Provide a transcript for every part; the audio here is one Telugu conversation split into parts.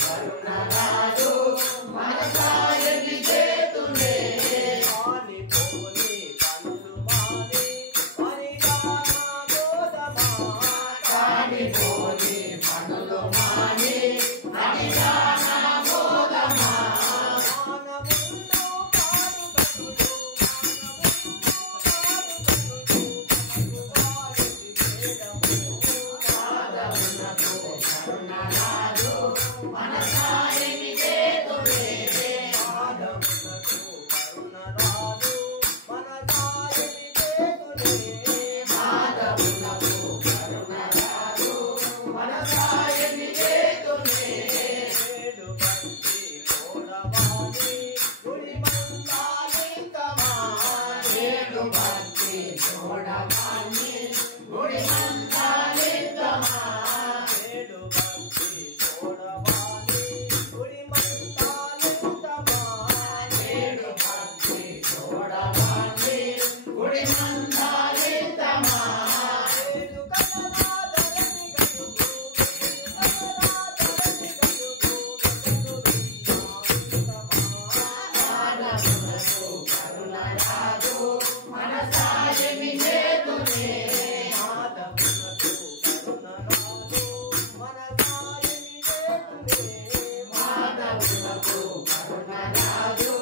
కరుణరాజు మనసాయని చేతునే కానిపోని పనులు మాని అడిగానా బోధమా కరుణరాజు మనసాయని చేతునే మాధవునకు కరుణరాజు మనసాయని చేతునే ఏడు భక్తి చూడవాణి గుడి మంతాలింగమా ఏడు భక్తి చూడవాణి గుడి మంతాలింగమా మాధవునకు కరుణరాజు మనసాయని చేతునే మాధవునకు కరుణరాజు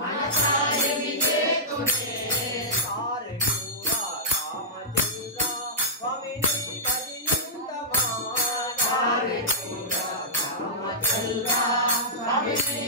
మనసాయని చేతునే కారెకూర కామచల్ల కవిని భజించమా కారెకూర కామచల్ల కవిని